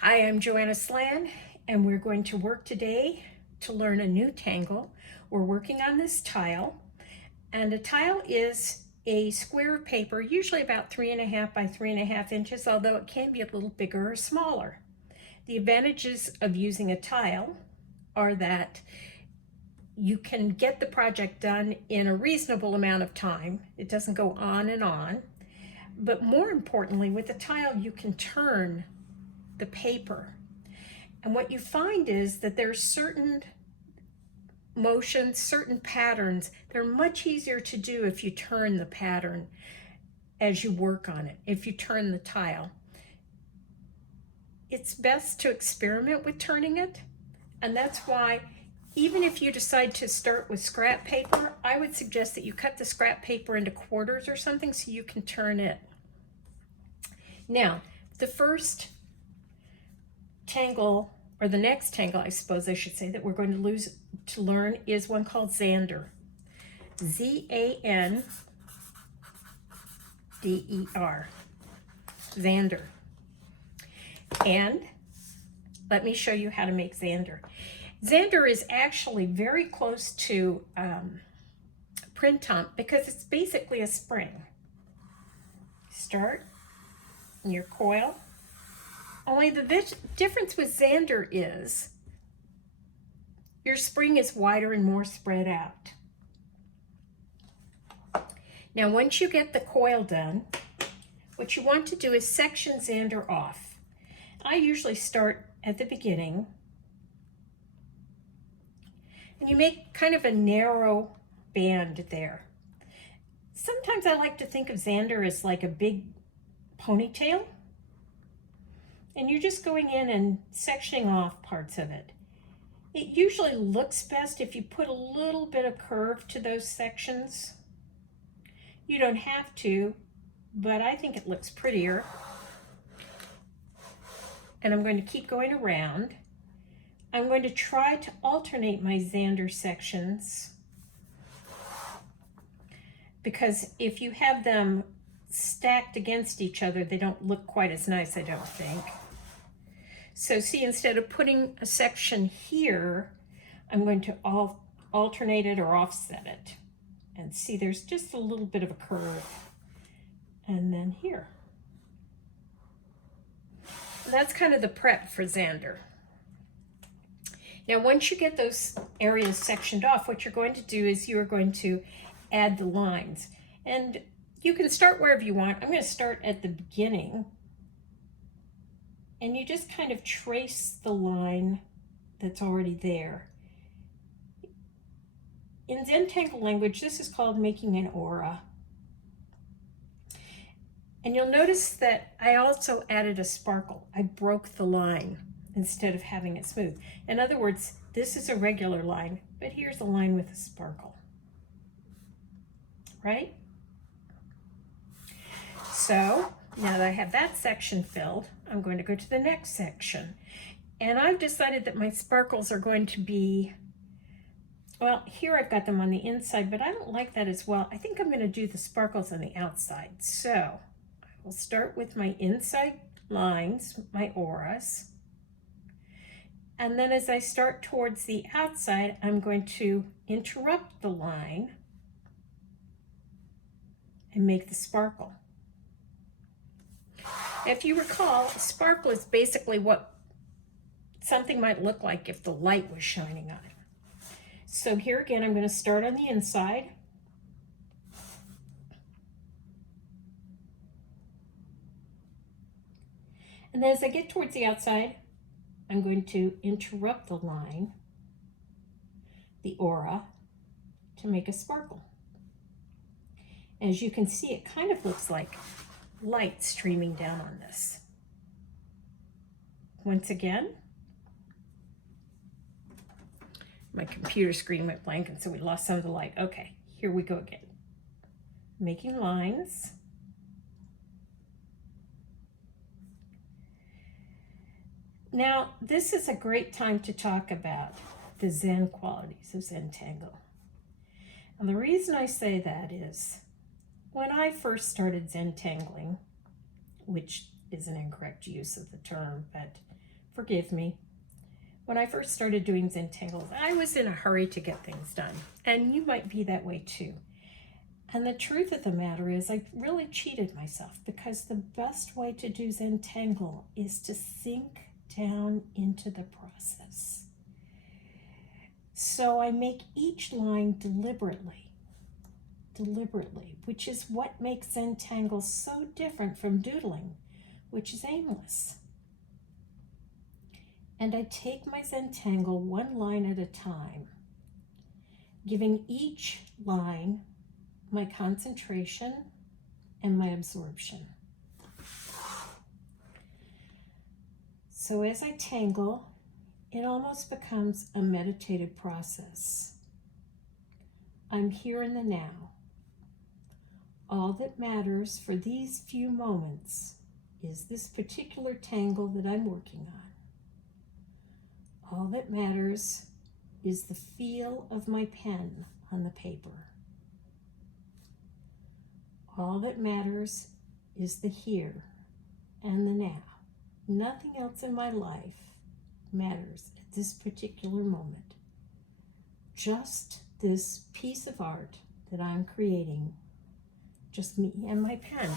Hi, I'm Joanna Slan, and we're going to work today to learn a new tangle. We're working on this tile, and a tile is a square of paper, usually about 3.5 by 3.5 inches, although it can be a little bigger or smaller. The advantages of using a tile are that you can get the project done in a reasonable amount of time. It doesn't go on and on. But more importantly, with a tile, you can turn the paper. And what you find is that there's certain motions, certain patterns, they're much easier to do if you turn the pattern as you work on it, if you turn the tile. It's best to experiment with turning it, and that's why even if you decide to start with scrap paper, I would suggest that you cut the scrap paper into quarters or something so you can turn it. Now, the first tangle, or the next tangle, I suppose I should say, that we're going to learn is one called Zander. Z-A-N-D-E-R. Zander. And let me show you how to make Zander. Zander is actually very close to Printemps because it's basically a spring. Start your coil. Only the difference with Zander is your spring is wider and more spread out. Now, once you get the coil done, what you want to do is section Zander off. I usually start at the beginning, and you make kind of a narrow band there. Sometimes I like to think of Zander as like a big ponytail, and you're just going in and sectioning off parts of it. It usually looks best if you put a little bit of curve to those sections. You don't have to, but I think it looks prettier. And I'm going to keep going around. I'm going to try to alternate my Zander sections, because if you have them stacked against each other, they don't look quite as nice, I don't think. So see, instead of putting a section here, I'm going to alternate it or offset it. And see, there's just a little bit of a curve. And then here. That's kind of the prep for Zander. Now, once you get those areas sectioned off, what you're going to do is you're going to add the lines. And you can start wherever you want. I'm going to start at the beginning. And you just kind of trace the line that's already there. In Zentangle language, this is called making an aura. And you'll notice that I also added a sparkle. I broke the line instead of having it smooth. In other words, this is a regular line, but here's a line with a sparkle, right? So now that I have that section filled, I'm going to go to the next section. And I've decided that my sparkles are going to be, well, here I've got them on the inside, but I don't like that as well. I think I'm going to do the sparkles on the outside. So I will start with my inside lines, my auras. And then as I start towards the outside, I'm going to interrupt the line and make the sparkle. If you recall, a sparkle is basically what something might look like if the light was shining on it. So here again, I'm going to start on the inside. And then as I get towards the outside, I'm going to interrupt the line, the aura, to make a sparkle. As you can see, it kind of looks like light streaming down on this. Once again, my computer screen went blank, and so we lost some of the light. Okay, here we go again. Making lines. Now, this is a great time to talk about the Zen qualities of Zentangle. And the reason I say that is, when I first started Zentangling, which is an incorrect use of the term, but forgive me. When I first started doing Zentangles, I was in a hurry to get things done. And you might be that way too. And the truth of the matter is I really cheated myself, because the best way to do Zentangle is to sink down into the process. So I make each line deliberately, which is what makes Zentangle so different from doodling, which is aimless. And I take my Zentangle one line at a time, giving each line my concentration and my absorption. So as I tangle, it almost becomes a meditative process. I'm here in the now. All that matters for these few moments is this particular tangle that I'm working on. All that matters is the feel of my pen on the paper. All that matters is the here and the now. Nothing else in my life matters at this particular moment. Just this piece of art that I'm creating, just me and my pen.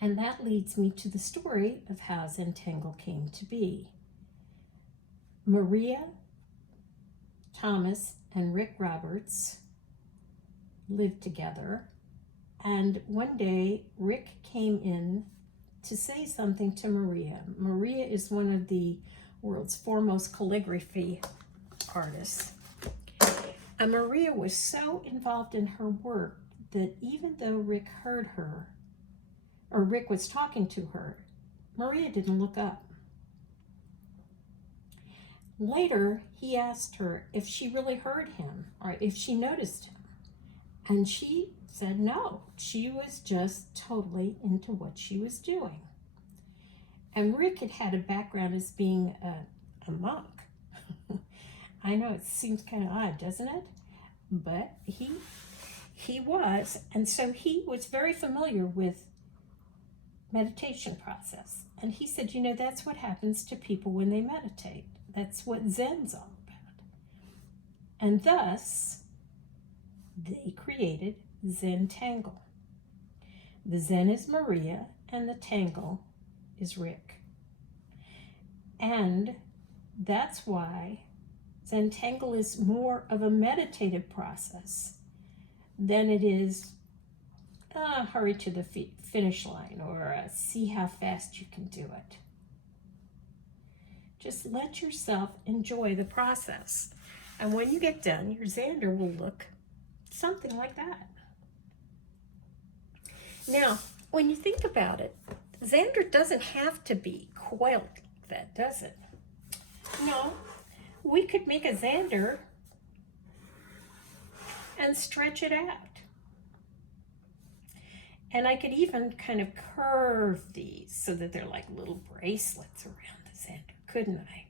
And that leads me to the story of how Zentangle came to be. Maria, Thomas, and Rick Roberts lived together, and one day Rick came in to say something to Maria. Maria is one of the world's foremost calligraphy artists. And Maria was so involved in her work that even though Rick heard her, or Rick was talking to her, Maria didn't look up. Later, he asked her if she really heard him or if she noticed him. And she said no, she was just totally into what she was doing. And Rick had had a background as being a monk. I know it seems kind of odd, doesn't it? But he was, and so he was very familiar with meditation process. And he said, that's what happens to people when they meditate. That's what Zen's all about. And thus, they created Zentangle. The Zen is Maria, and the Tangle is Rick. And that's why Zentangle is more of a meditative process than it is hurry to the finish line or see how fast you can do it. Just let yourself enjoy the process. And when you get done, your Xander will look something like that. Now, when you think about it, Xander doesn't have to be coiled like that, does it? No, we could make a Xander and stretch it out. And I could even kind of curve these so that they're like little bracelets around the Xander, couldn't I?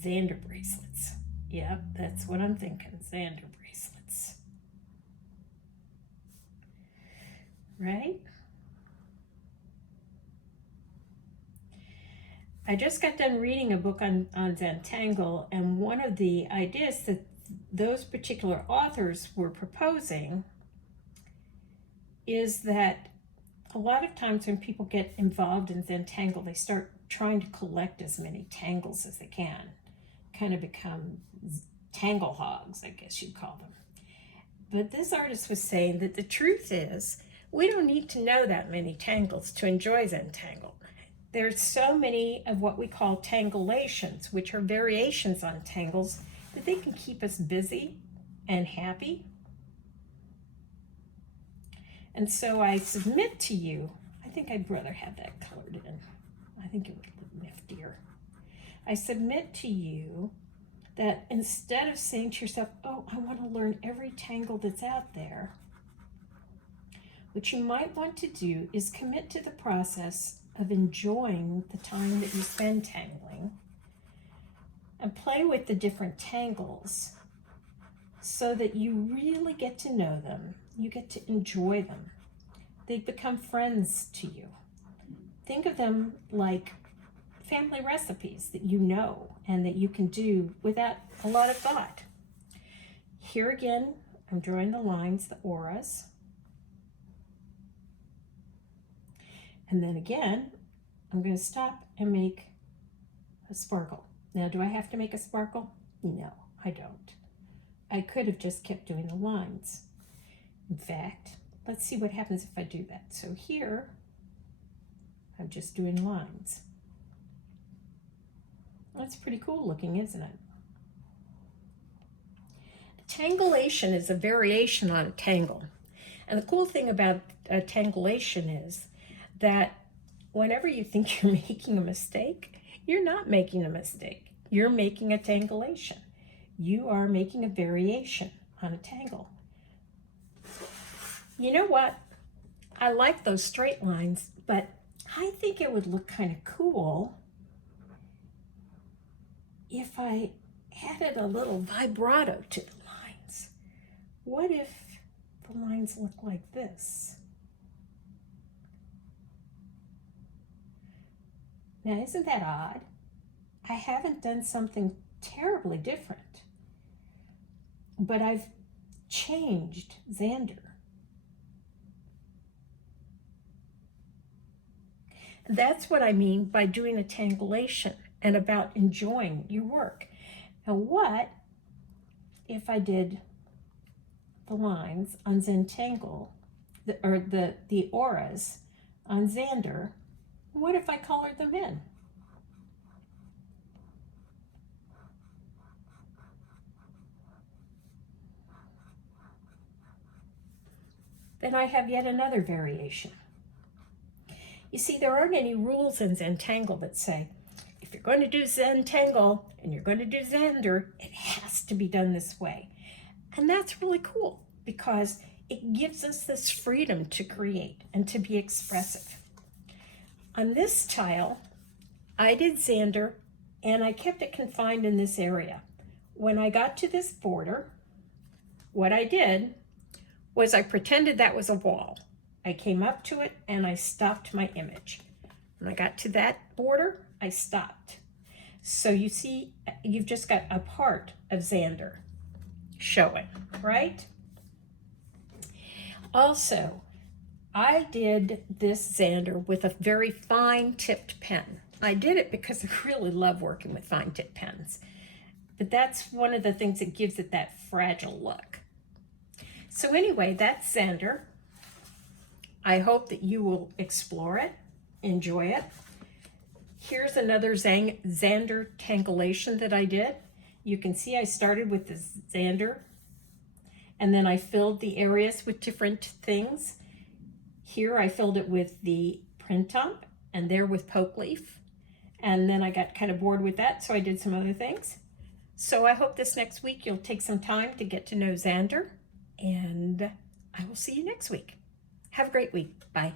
Xander bracelets. Yep, that's what I'm thinking, Xander bracelets. Right? I just got done reading a book on Zentangle, and one of the ideas that those particular authors were proposing is that a lot of times when people get involved in Zentangle, they start trying to collect as many tangles as they can, kind of become tangle hogs, I guess you'd call them. But this artist was saying that the truth is we don't need to know that many tangles to enjoy Zentangle. There's so many of what we call Tanglations, which are variations on tangles, that they can keep us busy and happy. And so I submit to you, I think I'd rather have that colored in. I think it would look niftier. I submit to you that instead of saying to yourself, oh, I want to learn every tangle that's out there, what you might want to do is commit to the process of enjoying the time that you spend tangling and play with the different tangles so that you really get to know them. You get to enjoy them. They become friends to you. think of them like family recipes that you know and that you can do without a lot of thought. Here again, I'm drawing the lines, the auras. And then again, I'm going to stop and make a sparkle. Now, do I have to make a sparkle? No, I don't. I could have just kept doing the lines. In fact, let's see what happens if I do that. So here, I'm just doing lines. That's pretty cool looking, isn't it? Tanglation is a variation on a tangle. And the cool thing about a tanglation is that whenever you think you're making a mistake, you're not making a mistake. You're making a tanglation. You are making a variation on a tangle. You know what? I like those straight lines, but I think it would look kind of cool if I added a little vibrato to the lines. What if the lines look like this? Now, isn't that odd? I haven't done something terribly different, but I've changed Xander. That's what I mean by doing a tanglation and about enjoying your work. Now, what if I did the lines on Zentangle, or the auras on Zander? What if I colored them in? Then I have yet another variation. You see, there aren't any rules in Zentangle that say, if you're going to do Zentangle and you're going to do Zander, it has to be done this way. And that's really cool because it gives us this freedom to create and to be expressive. On this tile, I did Zander and I kept it confined in this area. When I got to this border, what I did was I pretended that was a wall. I came up to it and I stopped my image. When I got to that border, I stopped. So you see, you've just got a part of Zander showing, right? Also, I did this Zander with a very fine tipped pen. I did it because I really love working with fine tipped pens. But that's one of the things that gives it that fragile look. So anyway, that's Zander. I hope that you will explore it, enjoy it. Here's another Zander Tanglation that I did. You can see I started with the Zander, and then I filled the areas with different things. Here I filled it with the Printemps, and there with Poke Leaf. And then I got kind of bored with that, so I did some other things. So I hope this next week you'll take some time to get to know Zander, and I will see you next week. Have a great week. Bye.